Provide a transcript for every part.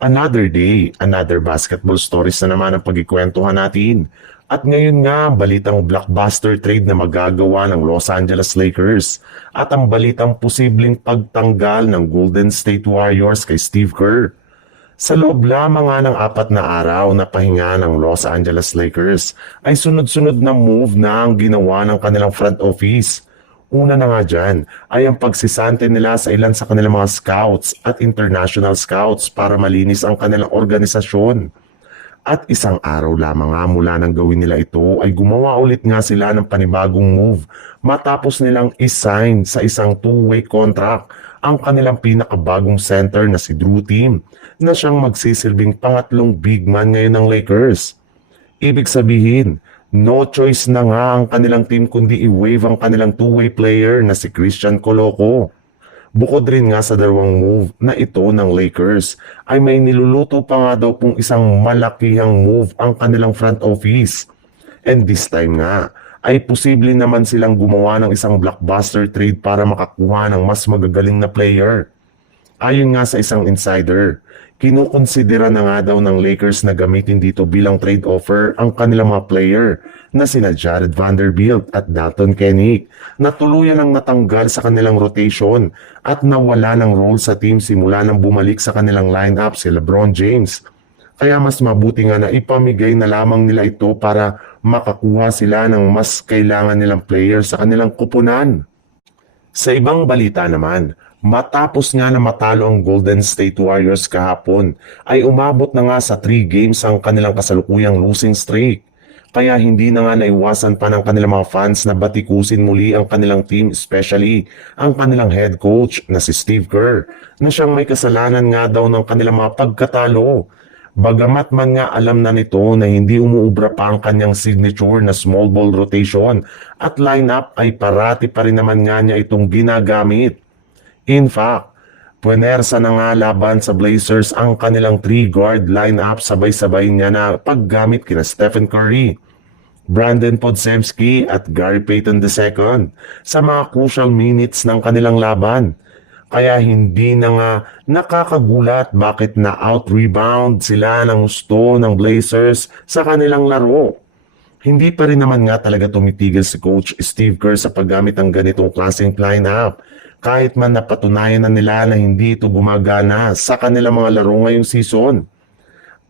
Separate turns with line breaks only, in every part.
Another day, another basketball stories na naman ang pagkikwentuhan natin. At ngayon nga, ang balitang blockbuster trade na magagawa ng Los Angeles Lakers at ang balitang posibleng pagtanggal ng Golden State Warriors kay Steve Kerr. Sa loob lamang nga ng apat na araw na pahinga ng Los Angeles Lakers ay sunod-sunod na move na ang ginawa ng kanilang front office. Una na nga dyan ay ang pagsisante nila sa ilan sa kanilang mga scouts at international scouts para malinis ang kanilang organisasyon. At isang araw lamang nga mula nang gawin nila ito ay gumawa ulit nga sila ng panibagong move matapos nilang isign sa isang two-way contract ang kanilang pinakabagong center na si Drew Team na siyang magsisilbing pangatlong big man ngayon ng Lakers. Ibig sabihin, no choice na nga ang kanilang team kundi i-wave ang kanilang two-way player na si Christian Coloco. Bukod rin nga sa dalawang move na ito ng Lakers, ay may niluluto pa nga daw pong isang malakihang move ang kanilang front office. And this time nga, ay posible naman silang gumawa ng isang blockbuster trade para makakuha ng mas magagaling na player. Ayon nga sa isang insider, kinukonsidera na nga daw ng Lakers na gamitin dito bilang trade offer ang kanilang mga player na sina Jared Vanderbilt at Dalton Kennick na tuluyan ang natanggal sa kanilang rotation at nawala ng role sa team simula nang bumalik sa kanilang lineup si LeBron James. Kaya mas mabuti nga na ipamigay na lamang nila ito para makakuha sila ng mas kailangan nilang player sa kanilang kupunan. Sa ibang balita naman, matapos nga na matalo ang Golden State Warriors kahapon, ay umabot na nga sa 3 games ang kanilang kasalukuyang losing streak. Kaya hindi na nga naiwasan pa ng kanilang mga fans na batikusin muli ang kanilang team, especially ang kanilang head coach na si Steve Kerr, na siyang may kasalanan nga daw ng kanilang mga pagkatalo. Bagamat man nga alam na nito na hindi umuubra pa ang kanyang signature na small ball rotation at lineup ay parati pa rin naman nga niya itong ginagamit. In fact, puwersa na nga laban sa Blazers ang kanilang three-guard lineup sabay-sabay niya na paggamit kina Stephen Curry, Brandon Podziemski at Gary Payton II sa mga crucial minutes ng kanilang laban. Kaya hindi na nga nakakagulat bakit na out-rebound sila ng gusto ng Blazers sa kanilang laro. Hindi pa rin naman nga talaga tumitigil si Coach Steve Kerr sa paggamit ng ganitong klaseng lineup kahit man napatunayan na nila na hindi ito gumagana sa kanilang mga laro ngayong season.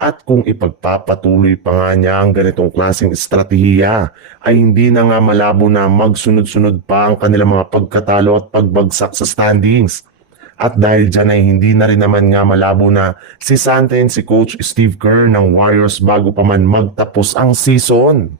At kung ipagpapatuloy pa nga niya ang ganitong klaseng estratehiya, ay hindi na nga malabo na magsunod-sunod pa ang kanilang mga pagkatalo at pagbagsak sa standings. At dahil dyan ay hindi na rin naman nga malabo na si Santen si Coach Steve Kerr ng Warriors bago pa man magtapos ang season.